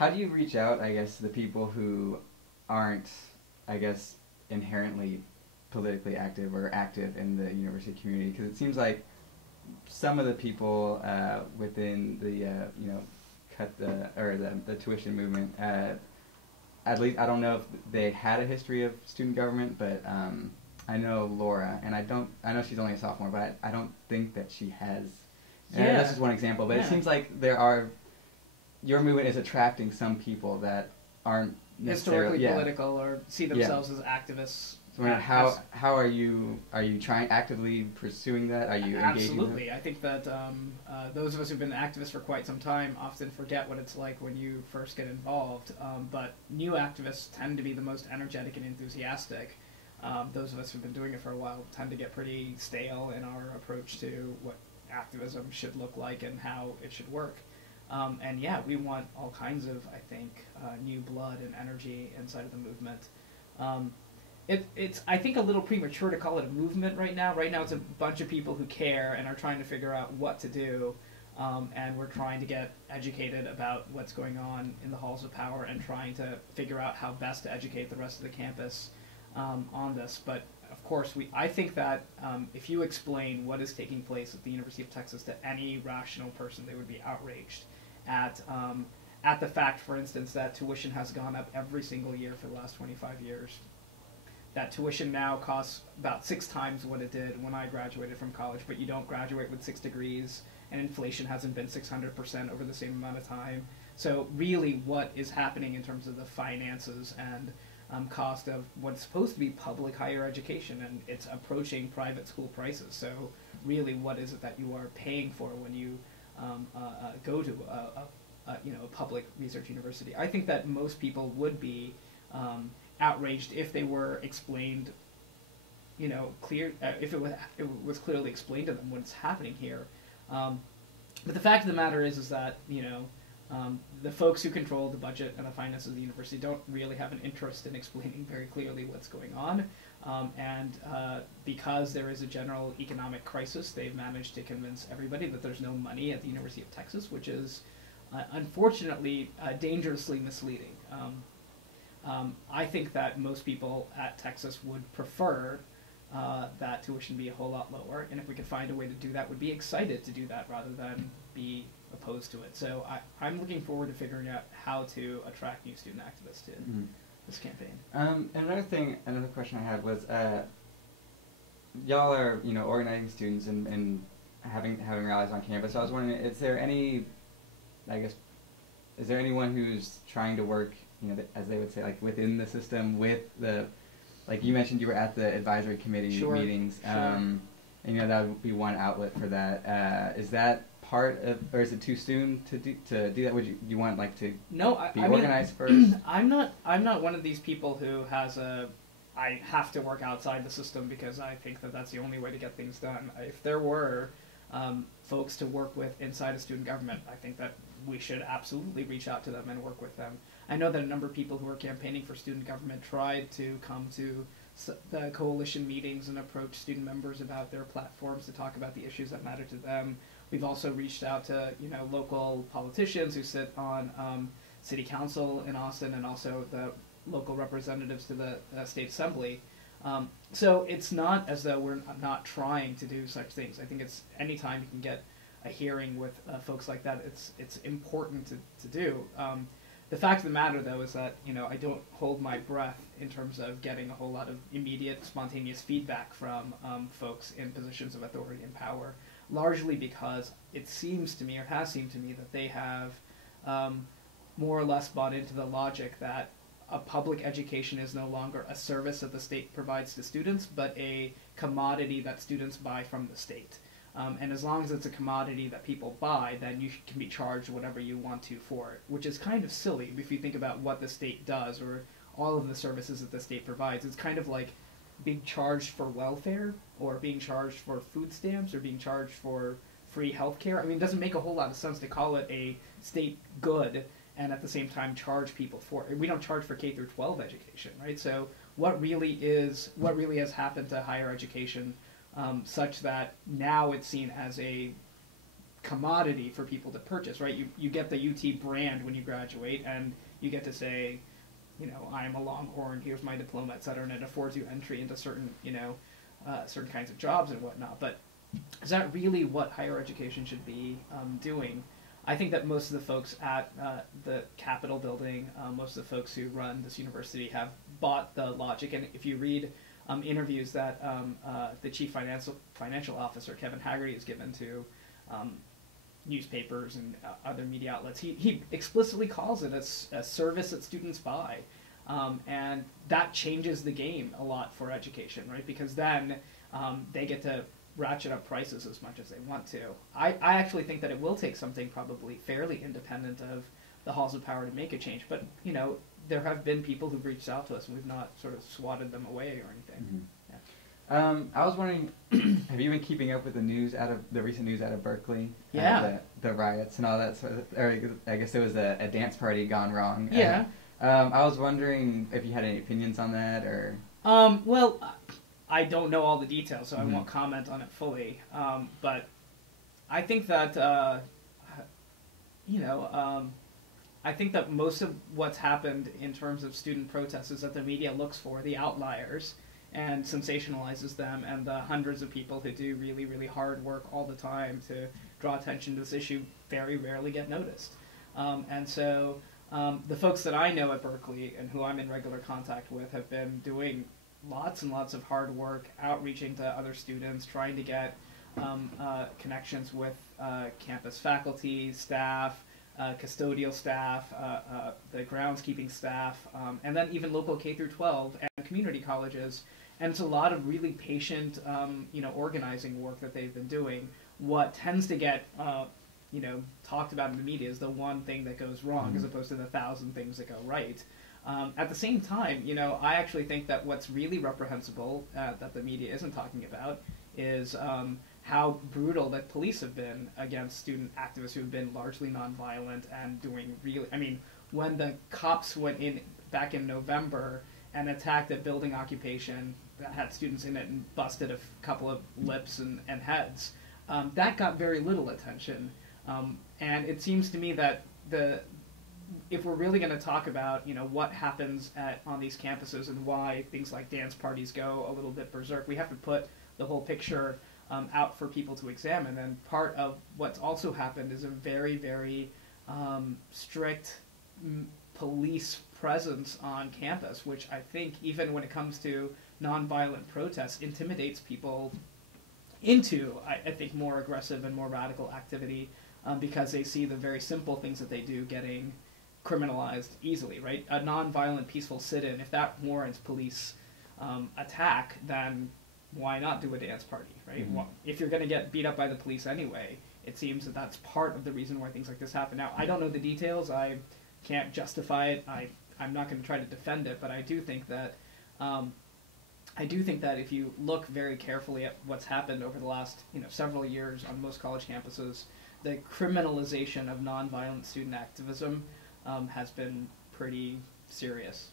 how do you reach out, I guess, to the people who aren't, I guess, inherently politically active or active in the university community? Because it seems like some of the people within the cut the tuition movement, at least I don't know if they had a history of student government, but I know Laura, and I know she's only a sophomore, but I don't think that she has. Yeah. That's just one example, but it seems like your movement is attracting some people that aren't necessarily historically political or see themselves as activists. So how are you trying actively pursuing that? Are you engaging Absolutely. them? I think that those of us who've been activists for quite some time often forget what it's like when you first get involved. But new activists tend to be the most energetic and enthusiastic. Those of us who've been doing it for a while tend to get pretty stale in our approach to what activism should look like and how it should work. And yeah, we want all kinds of, I think, new blood and energy inside of the movement. It's I think a little premature to call it a movement right now. Right now it's a bunch of people who care and are trying to figure out what to do, and we're trying to get educated about what's going on in the halls of power and trying to figure out how best to educate the rest of the campus on this. But of course, I think that if you explain what is taking place at the University of Texas to any rational person, they would be outraged at the fact, for instance, that tuition has gone up every single year for the last 25 years. That tuition now costs about 6 times what it did when I graduated from college, but you don't graduate with 6 degrees, and inflation hasn't been 600% over the same amount of time. So really what is happening in terms of the finances and cost of what's supposed to be public higher education, and it's approaching private school prices. So really what is it that you are paying for when you go to a public research university? I think that most people would be outraged if they were explained, if it was clearly explained to them what's happening here. But the fact of the matter is that the folks who control the budget and the finances of the university don't really have an interest in explaining very clearly what's going on. And because there is a general economic crisis, they've managed to convince everybody that there's no money at the University of Texas, which is unfortunately dangerously misleading. I think that most people at Texas would prefer that tuition be a whole lot lower, and if we could find a way to do that, would be excited to do that rather than be opposed to it. So I'm looking forward to figuring out how to attract new student activists to this campaign. Another question I had was, y'all are organizing students and having rallies on campus. So I was wondering, is there anyone who's trying to work, as they would say, like within the system with the, like you mentioned, you were at the advisory committee meetings, and that would be one outlet for that. Is that part of, or is it too soon to do that? Would you want to be organized first? I'm not one of these people who has I have to work outside the system because I think that that's the only way to get things done. If there were folks to work with inside of student government, I think that we should absolutely reach out to them and work with them. I know that a number of people who are campaigning for student government tried to come to the coalition meetings and approach student members about their platforms to talk about the issues that matter to them. We've also reached out to local politicians who sit on city council in Austin, and also the local representatives to the state assembly. So it's not as though we're not trying to do such things. I think it's anytime you can get a hearing with folks like that, it's important to do. The fact of the matter, though, is that I don't hold my breath in terms of getting a whole lot of immediate, spontaneous feedback from folks in positions of authority and power, largely because it seems to me, or has seemed to me, that they have more or less bought into the logic that a public education is no longer a service that the state provides to students, but a commodity that students buy from the state. And as long as it's a commodity that people buy, then you can be charged whatever you want to for it, which is kind of silly if you think about what the state does or all of the services that the state provides. It's kind of like being charged for welfare, or being charged for food stamps, or being charged for free health care. I mean, it doesn't make a whole lot of sense to call it a state good and at the same time charge people for it. We don't charge for K through 12 education, right? So what really has happened to higher education such that now it's seen as a commodity for people to purchase, right? You get the UT brand when you graduate, and you get to say, you know, I'm a Longhorn, here's my diploma, et cetera, and it affords you entry into certain, you know, certain kinds of jobs and whatnot. But is that really what higher education should be doing? I think that most of the folks at the Capitol building, most of the folks who run this university have bought the logic. And if you read interviews that the chief financial officer, Kevin Haggerty, has given to newspapers and other media outlets, he explicitly calls it a service that students buy. And that changes the game a lot for education, right? Because then they get to ratchet up prices as much as they want to. I actually think that it will take something probably fairly independent of the halls of power to make a change. But, you know, there have been people who've reached out to us and we've not sort of swatted them away or anything. Mm-hmm. Yeah. I was wondering, have you been keeping up with the recent news out of Berkeley? Yeah. The riots and all that sort of, or I guess it was a dance party gone wrong. Yeah. I was wondering if you had any opinions on that, or... Well, I don't know all the details, so I won't comment on it fully. But I think that, I think that most of what's happened in terms of student protests is that the media looks for the outliers and sensationalizes them, and the hundreds of people who do really, really hard work all the time to draw attention to this issue very rarely get noticed. And so the folks that I know at Berkeley and who I'm in regular contact with have been doing lots and lots of hard work, outreaching to other students, trying to get connections with campus faculty, staff, custodial staff, the groundskeeping staff, and then even local K through 12 and community colleges. And it's a lot of really patient, organizing work that they've been doing. What tends to get, talked about in the media is the one thing that goes wrong, as opposed to the 1,000 things that go right. At the same time, I actually think that what's really reprehensible that the media isn't talking about is how brutal that police have been against student activists who have been largely nonviolent and doing really... I mean, when the cops went in back in November and attacked a building occupation that had students in it and busted a couple of lips and heads, that got very little attention. And it seems to me that if we're really going to talk about, what happens on these campuses and why things like dance parties go a little bit berserk, we have to put the whole picture out for people to examine. And part of what's also happened is a very, very strict police presence on campus, which I think, even when it comes to nonviolent protests, intimidates people into, I think, more aggressive and more radical activity, because they see the very simple things that they do getting criminalized easily, right? A nonviolent, peaceful sit-in, if that warrants police attack, then why not do a dance party, right? Mm-hmm. Well, if you're going to get beat up by the police anyway, it seems that that's part of the reason why things like this happen. Now, I don't know the details. I can't justify it. I'm not going to try to defend it, but I do think that if you look very carefully at what's happened over the last several years on most college campuses, the criminalization of nonviolent student activism has been pretty serious.